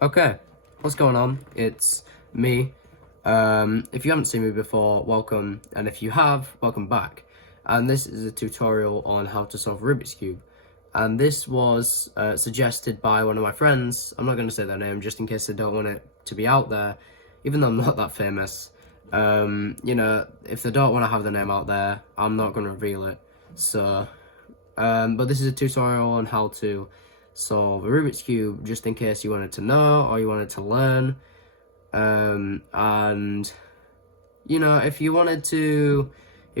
Okay, what's going on? It's me. If you haven't seen me before, welcome, and if you have, welcome back. And this is a tutorial on how to solve Rubik's Cube. And this was suggested by one of my friends. I'm not going to say their name just in case they don't want it to be out there, even though I'm not that famous. If they don't want to have their name out there, I'm not going to reveal it. So, but this is a tutorial on how to solve a Rubik's Cube, just in case you wanted to know or you wanted to learn. And if you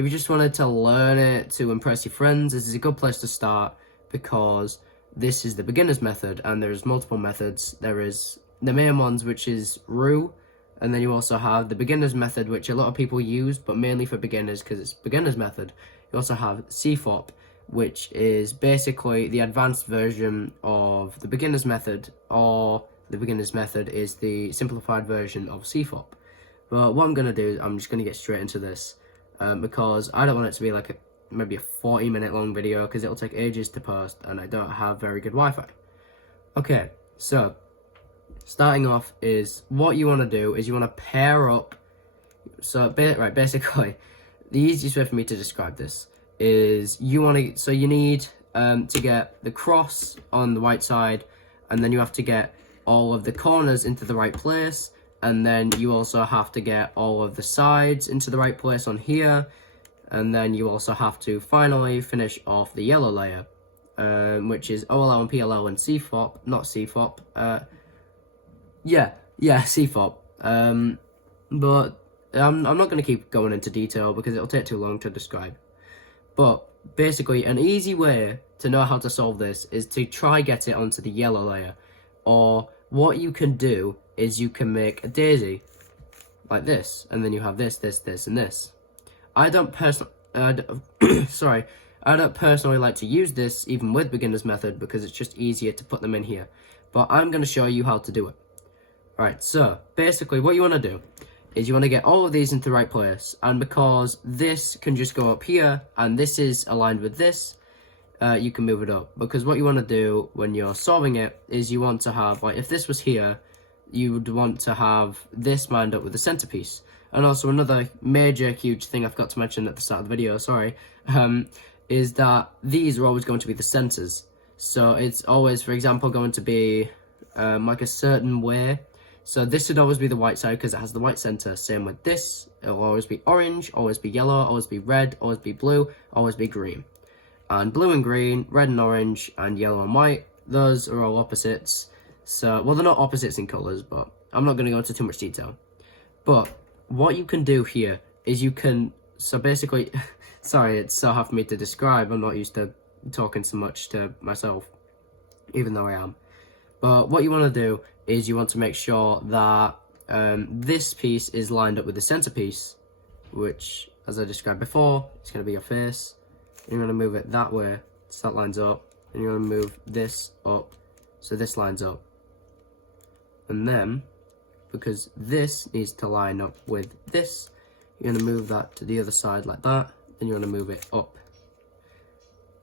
just wanted to learn it to impress your friends, this is a good place to start, because this is the beginner's method and there's multiple methods. There is the main ones, which is RU, and then you also have the beginner's method, which a lot of people use, but mainly for beginners because it's beginner's method. You also have CFOP, which is basically the advanced version of the beginner's method, or the beginner's method is the simplified version of CFOP. But what I'm going to do is I'm just going to get straight into this, because I don't want it to be like maybe a 40-minute long video, because it'll take ages to post and I don't have very good Wi-Fi. Okay, so starting off is what you want to do is you want to pair up. So basically, the easiest way for me to describe this is you need to get the cross on the white side, and then you have to get all of the corners into the right place, and then you also have to get all of the sides into the right place on here, and then you also have to finally finish off the yellow layer, which is OLL and PLL and CFOP, not CFOP, CFOP, but I'm not going to keep going into detail because it'll take too long to describe. But basically, an easy way to know how to solve this is to try get it onto the yellow layer. Or what you can do is you can make a daisy like this, and then you have this, this, this, and this. I don't personally like to use this even with beginner's method because it's just easier to put them in here. But I'm going to show you how to do it. Alright, so basically what you want to do is you want to get all of these into the right place, and because this can just go up here and this is aligned with this, you can move it up, because what you want to do when you're solving it is you want to have, like, if this was here, you would want to have this lined up with the centerpiece. And also another major huge thing I forgot to mention at the start of the video, sorry, is that these are always going to be the centers. So it's always, for example, going to be like a certain way. So this would always be the white side because it has the white center. Same with this. It'll always be orange, always be yellow, always be red, always be blue, always be green. And blue and green, red and orange, and yellow and white, those are all opposites. So, well, they're not opposites in colors, but I'm not going to go into too much detail. But what you can do here is you can, so basically, sorry, it's so hard for me to describe. I'm not used to talking so much to myself, even though I am. But what you want to do is you want to make sure that this piece is lined up with the centerpiece, which, as I described before, it's going to be your face. And you're going to move it that way, so that lines up. And you're going to move this up, so this lines up. And then, because this needs to line up with this, you're going to move that to the other side like that. Then you're going to move it up.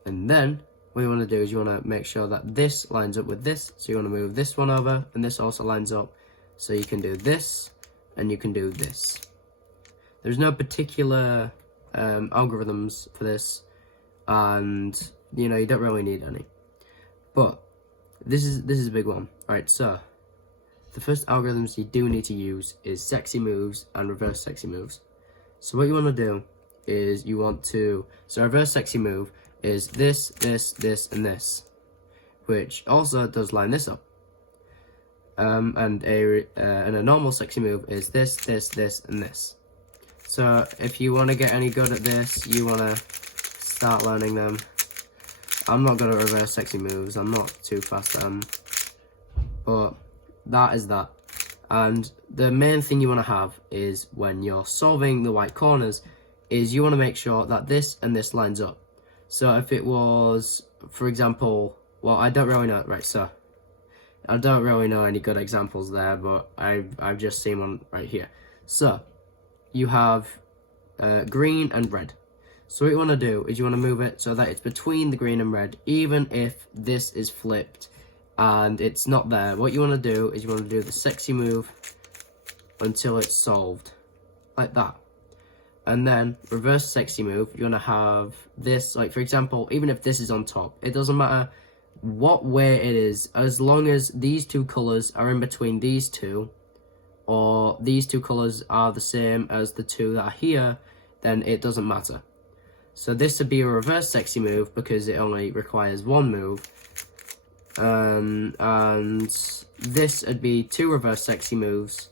And then, what you want to do is you want to make sure that this lines up with this. So you want to move this one over, and this also lines up. So you can do this, and you can do this. There's no particular algorithms for this, and you don't really need any. But this is a big one. Alright, so the first algorithms you do need to use is sexy moves and reverse sexy moves. So what you want to do is so reverse sexy move is this, this, this, and this, which also does line this up. And a normal sexy move is this, this, this, and this. So if you want to get any good at this, you want to start learning them. I'm not good at reverse sexy moves. I'm not too fast at them. But that is that. And the main thing you want to have is when you're solving the white corners is you want to make sure that this and this lines up. So if it was, for example, well, I don't really know, right, so I don't really know any good examples there, but I've just seen one right here. So you have green and red. So what you want to do is you want to move it so that it's between the green and red, even if this is flipped and it's not there, what you want to do is you want to do the sexy move until it's solved, like that. And then reverse sexy move, you're gonna have this, like for example, even if this is on top, it doesn't matter what way it is, as long as these two colors are in between these two, or these two colors are the same as the two that are here, then it doesn't matter. So this would be a reverse sexy move because it only requires one move. And this would be two reverse sexy moves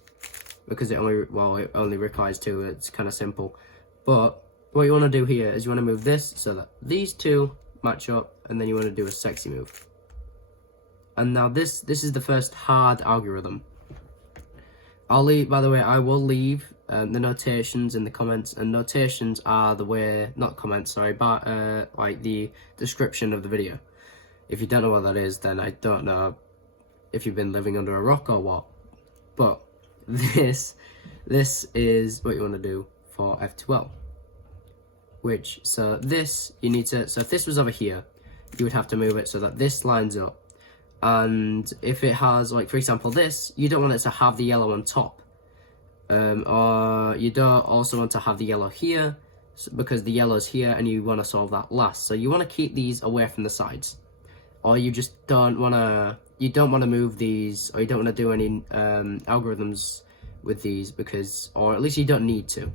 because it only requires two. It's kind of simple. But what you want to do here is you want to move this so that these two match up, and then you want to do a sexy move. And now this is the first hard algorithm. I'll leave, by the way, I will leave the notations in the comments, and notations are the way, not comments, sorry, but like the description of the video. If you don't know what that is, then I don't know if you've been living under a rock or what. But this is what you want to do for F2L. So if this was over here, you would have to move it so that this lines up. And if it has, like for example this, you don't want it to have the yellow on top. Or you don't also want to have the yellow here, because the yellow's here and you want to solve that last. So you want to keep these away from the sides. Or you just don't want to move these, or you don't want to do any algorithms with these, because, or at least you don't need to.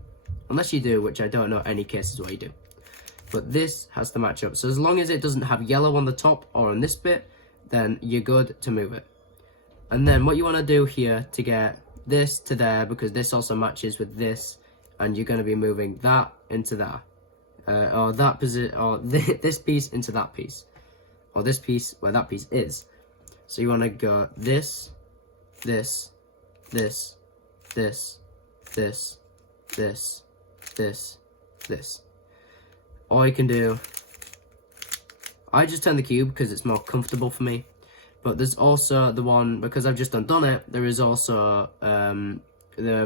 Unless you do, which I don't know any cases where you do. But this has to match up. So as long as it doesn't have yellow on the top or on this bit, then you're good to move it. And then what you want to do here to get this to there, because this also matches with this, and you're going to be moving that into that, or that position, or this piece into that piece, or this piece where that piece is. So you want to go this, this, this, this, this, this, this, this. Or you can do, I just turn the cube because it's more comfortable for me. But there's also the one, because I've just undone it, there is also the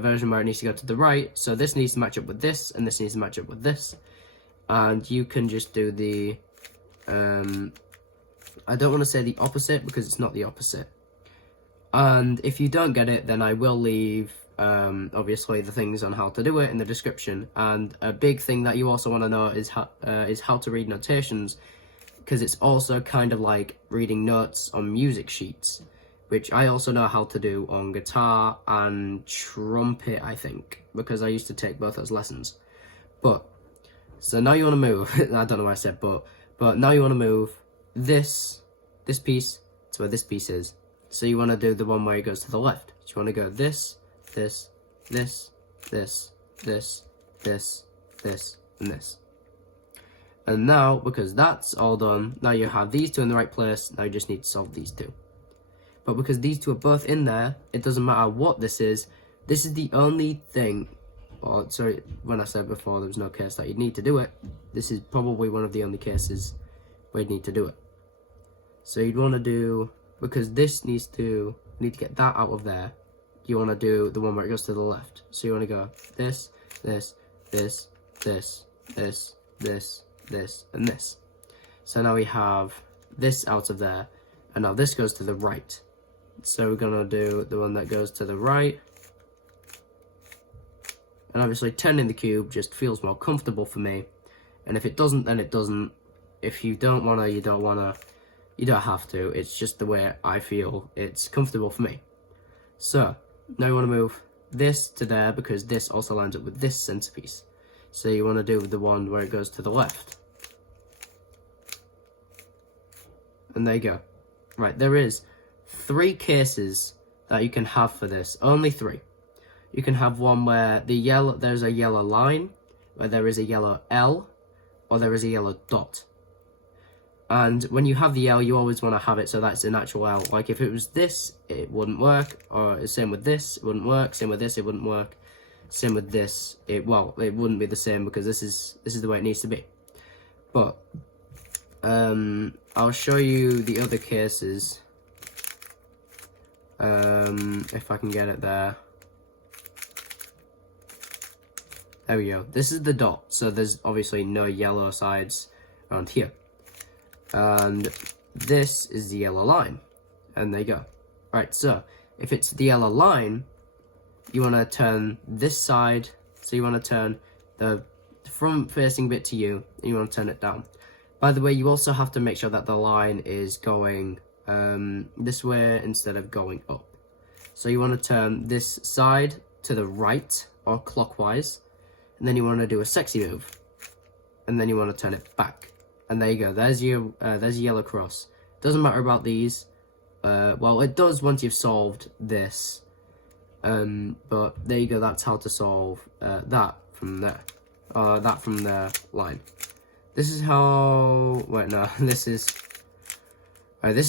version where it needs to go to the right. So this needs to match up with this, and this needs to match up with this. And you can just do the, I don't want to say the opposite because it's not the opposite. And if you don't get it, then I will leave, obviously, the things on how to do it in the description. And a big thing that you also want to know is how to read notations, because it's also kind of like reading notes on music sheets, which I also know how to do on guitar and trumpet, I think, because I used to take both as lessons. But, so now you want to move, I don't know what I said, but now you want to move this piece to where this piece is. So you want to do the one where it goes to the left. So you want to go this, this, this, this, this, this, this, and this. And now, because that's all done, now you have these two in the right place, now you just need to solve these two. But because these two are both in there, it doesn't matter what this is the only thing, or sorry, when I said before there was no case that you'd need to do it, this is probably one of the only cases where you'd need to do it. So you'd want to do, because this need to get that out of there, you want to do the one where it goes to the left. So you want to go this, this, this, this, this, this, this, and this. So now we have this out of there, and now this goes to the right. So we're gonna do the one that goes to the right, and obviously turning the cube just feels more comfortable for me, and if it doesn't, then it doesn't. If you don't wanna, you don't have to. It's just the way I feel it's comfortable for me. So now you want to move this to there, because this also lines up with this centerpiece. So you want to do the one where it goes to the left. And there you go. Right, there is 3 cases that you can have for this. Only 3. You can have one where there's a yellow line, where there is a yellow L, or there is a yellow dot. And when you have the L, you always want to have it so that's an actual L. Like if it was this, it wouldn't work. Or same with this, it wouldn't work. Same with this, it wouldn't work. Same with this, it wouldn't be the same, because this is the way it needs to be. But I'll show you the other cases. If I can get it there. There we go. This is the dot, so there's obviously no yellow sides around here. And this is the yellow line. and there you go. Right, so if it's the yellow line, you want to turn this side, so you want to turn the front facing bit to you, and you want to turn it down. By the way, you also have to make sure that the line is going this way instead of going up. So you want to turn this side to the right or clockwise, and then you want to do a sexy move, and then you want to turn it back. And there you go, there's your yellow cross. Doesn't matter about these. Well, it does once you've solved this. But there you go, that's how to solve that from there. That from the line. This is how... Wait, no, this is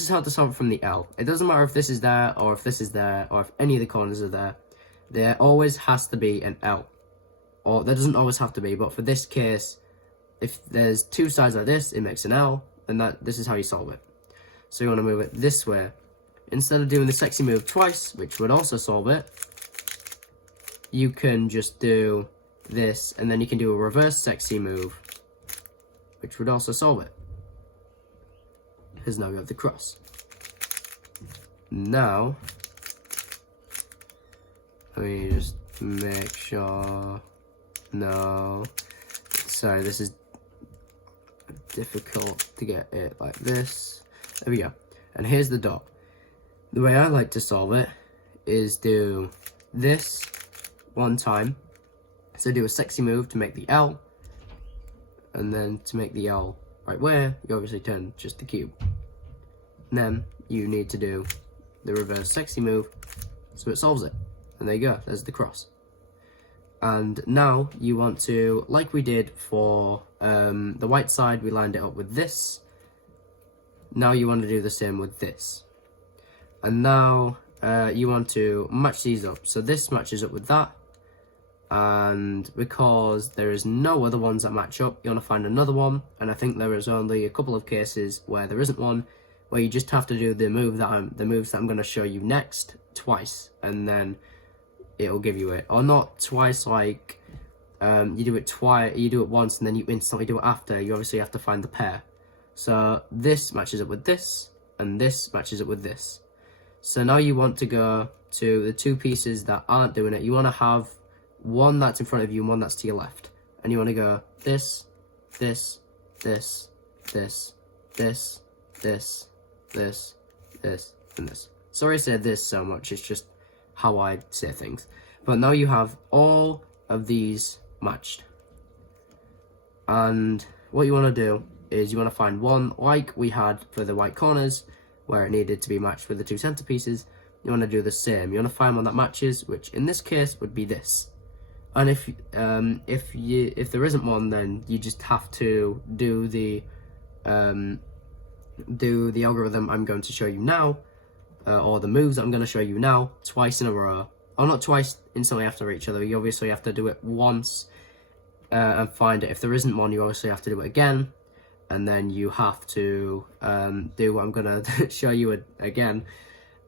how to solve it from the L. It doesn't matter if this is there, or if this is there, or if any of the corners are there. There always has to be an L. Or there doesn't always have to be, but for this case, if there's two sides like this, it makes an L, and this is how you solve it. So you want to move it this way. Instead of doing the sexy move twice, which would also solve it, you can just do this, and then you can do a reverse sexy move, which would also solve it. Because now we have the cross. Now, let me just make sure. No, sorry, this is difficult to get it like this. There we go. And here's the dot. The way I like to solve it is do this one time. So do a sexy move to make the L, and then to make the L right where, you obviously turn just the cube. And then you need to do the reverse sexy move so it solves it. And there you go, there's the cross. And now you want to, like we did for the white side, we lined it up with this. Now you want to do the same with this. And now you want to match these up. So this matches up with that. And because there is no other ones that match up, you want to find another one. And I think there is only a couple of cases where there isn't one, where you just have to do the moves that I'm going to show you next twice, and then it'll give you it. Or not twice, like you do it once and then you instantly do it after. You obviously have to find the pair. So this matches up with this, and this matches up with this. So now you want to go to the two pieces that aren't doing it. You want to have one that's in front of you and one that's to your left. And you want to go this, this, this, this, this, this, this, this, and this. Sorry I said this so much, it's just how I say things. But now you have all of these matched. And what you want to do is you want to find one like we had for the white corners, where it needed to be matched with the two centerpieces. You want to do the same. You want to find one that matches, which in this case would be this. And if there isn't one, then you just have to do the algorithm I'm going to show you now, or the moves I'm going to show you now, twice in a row. Or not twice instantly after each other. You obviously have to do it once and find it. If there isn't one, you obviously have to do it again, and then you have to do what I'm going to show you again.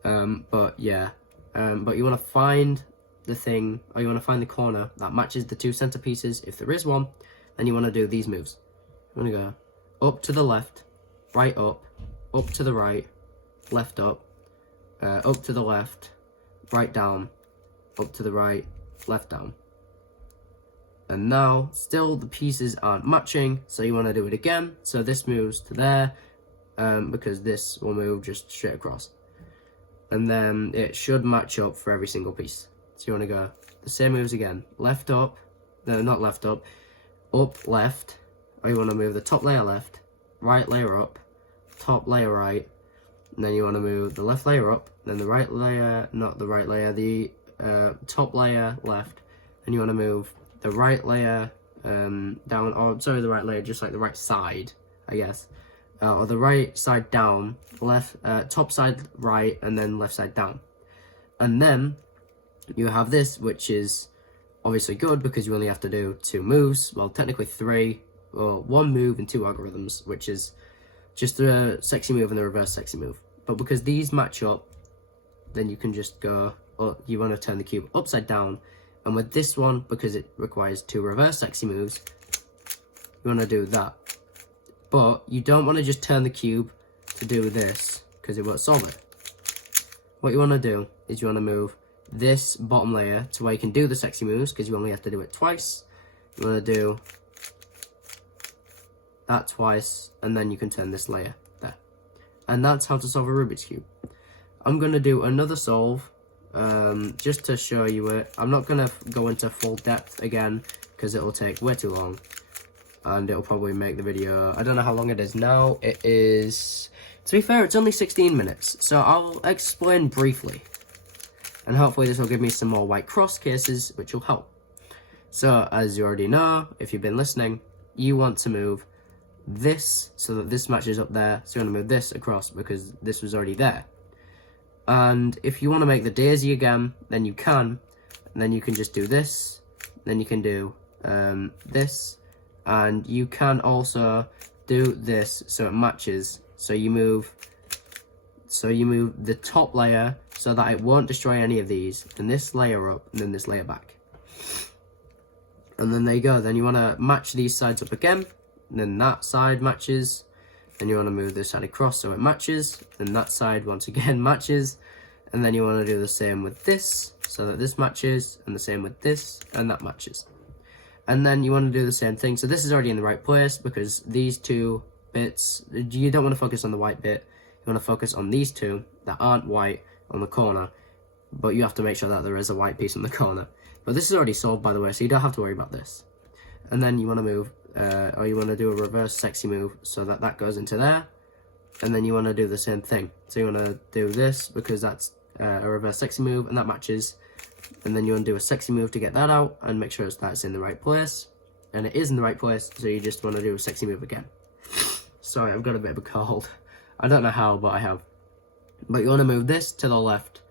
But yeah, but you want to find the thing, or you want to find the corner that matches the two centerpieces. If there is one, then you want to do these moves. You want to go up to the left, right up to the right, left up to the left, right down, up to the right, left down. And now still the pieces aren't matching, so you want to do it again. So this moves to there, because this will move just straight across. And then it should match up for every single piece. So you want to go the same moves again. Left up, no, not left up left, or you want to move the top layer left, right layer up, top layer right, and then you want to move the left layer up, then the right layer, not the right layer, the top layer left, and you want to move the right layer down, or sorry, the right layer, just like the right side, I guess, or the right side down, left, top side right, and then left side down. And then you have this, which is obviously good because you only have to do two moves, well technically three, or one move and two algorithms, which is just the sexy move and the reverse sexy move. But because these match up, then you can just go, or you want to turn the cube upside down. And with this one, because it requires two reverse sexy moves, you want to do that. But you don't want to just turn the cube to do this, because it won't solve it. what you want to do is you want to move this bottom layer to where you can do the sexy moves, because you only have to do it twice. You want to do that twice, and then you can turn this layer there. And that's how to solve a Rubik's Cube. I'm going to do another solve just to show you it. I'm not going to go into full depth again because it'll take way too long, and it'll probably make the video, I don't know how long it is now. It is, to be fair, it's only 16 minutes, so I'll explain briefly, and hopefully this will give me some more white cross cases, which will help. So, as you already know, if you've been listening, you want to move this so that this matches up there, so you want to move this across because this was already there. And if you want to make the daisy again, then you can, and then you can just do this, then you can do this, and you can also do this so it matches. So you move the top layer so that it won't destroy any of these, and this layer up, and then this layer back. And then there you go. Then you want to match these sides up again, and then that side matches. Then you want to move this side across so it matches, and that side once again matches. And then you want to do the same with this, so that this matches, and the same with this, and that matches. And then you want to do the same thing. So this is already in the right place, because these two bits, you don't want to focus on the white bit. You want to focus on these two that aren't white on the corner, but you have to make sure that there is a white piece in the corner. But this is already solved, by the way, so you don't have to worry about this. And then you want to move, or you want to do a reverse sexy move so that that goes into there. And then you want to do the same thing. So you want to do this because that's a reverse sexy move, and that matches. And then you want to do a sexy move to get that out and make sure that's in the right place. And it is in the right place, so you just want to do a sexy move again. Sorry, I've got a bit of a cold. I don't know how, but I have. But you want to move this to the left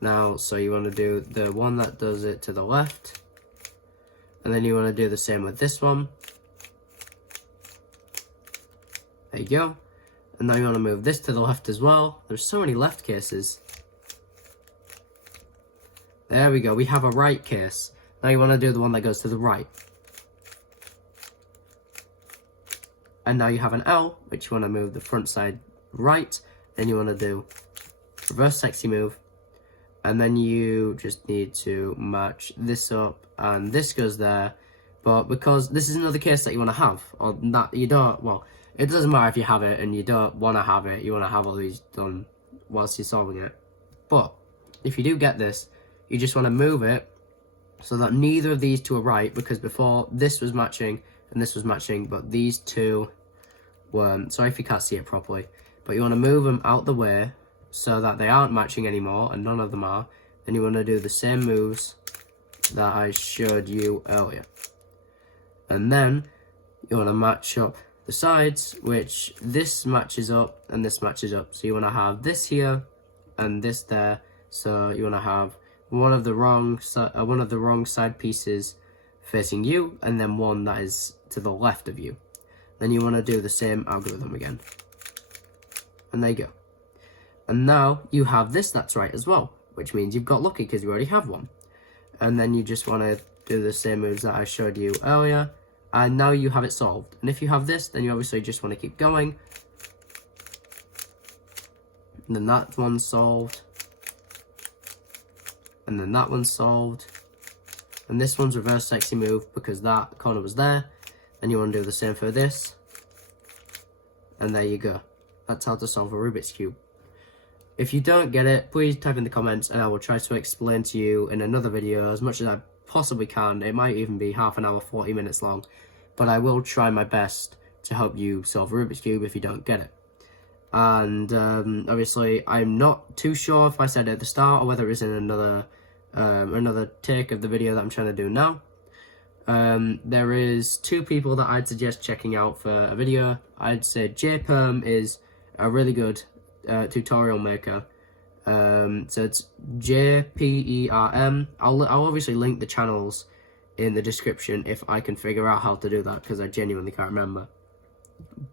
now, so you want to do the one that does it to the left. And then you want to do the same with this one. There you go. And now you want to move this to the left as well. There's so many left cases. There we go, we have a right case. Now you want to do the one that goes to the right. And now you have an L, which you want to move the front side right. Then you want to do reverse sexy move. And then you just need to match this up, and this goes there. But because this is another case that you want to have, or that you don't, well, it doesn't matter if you have it and you don't want to have it. You want to have all these done whilst you're solving it. But if you do get this, you just want to move it so that neither of these two are right, because before this was matching and this was matching, but these two weren't. Sorry if you can't see it properly, but you want to move them out the way so that they aren't matching anymore, and none of them are. Then you want to do the same moves that I showed you earlier. And then you want to match up the sides, which this matches up and this matches up. So you want to have this here and this there. So you want to have one of the wrong side pieces facing you, and then one that is to the left of you. Then you want to do the same algorithm again. And there you go. And now you have this that's right as well, which means you've got lucky because you already have one. And then you just want to do the same moves that I showed you earlier, and now you have it solved. And if you have this, then you obviously just want to keep going. And then that one's solved. And then that one's solved. And this one's reverse sexy move because that corner was there. And you want to do the same for this. And there you go. That's how to solve a Rubik's Cube. If you don't get it, please type in the comments and I will try to explain to you in another video as much as I possibly can. It might even be half an hour, 40 minutes long. But I will try my best to help you solve a Rubik's Cube if you don't get it. And obviously, I'm not too sure if I said it at the start or whether it's in another take of the video that I'm trying to do now. There is two people that I'd suggest checking out for a video. I'd say JPerm is a really good tutorial maker. So it's JPERM. I'll obviously link the channels in the description if I can figure out how to do that, because I genuinely can't remember.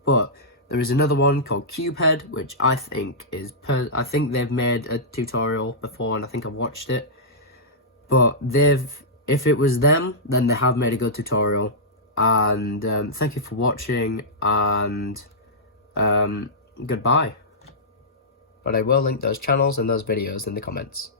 But there is another one called Cubehead, which I think is I think they've made a tutorial before, and I think I've watched it. But if it was them, then they have made a good tutorial. And thank you for watching, and goodbye. but I will link those channels and those videos in the comments.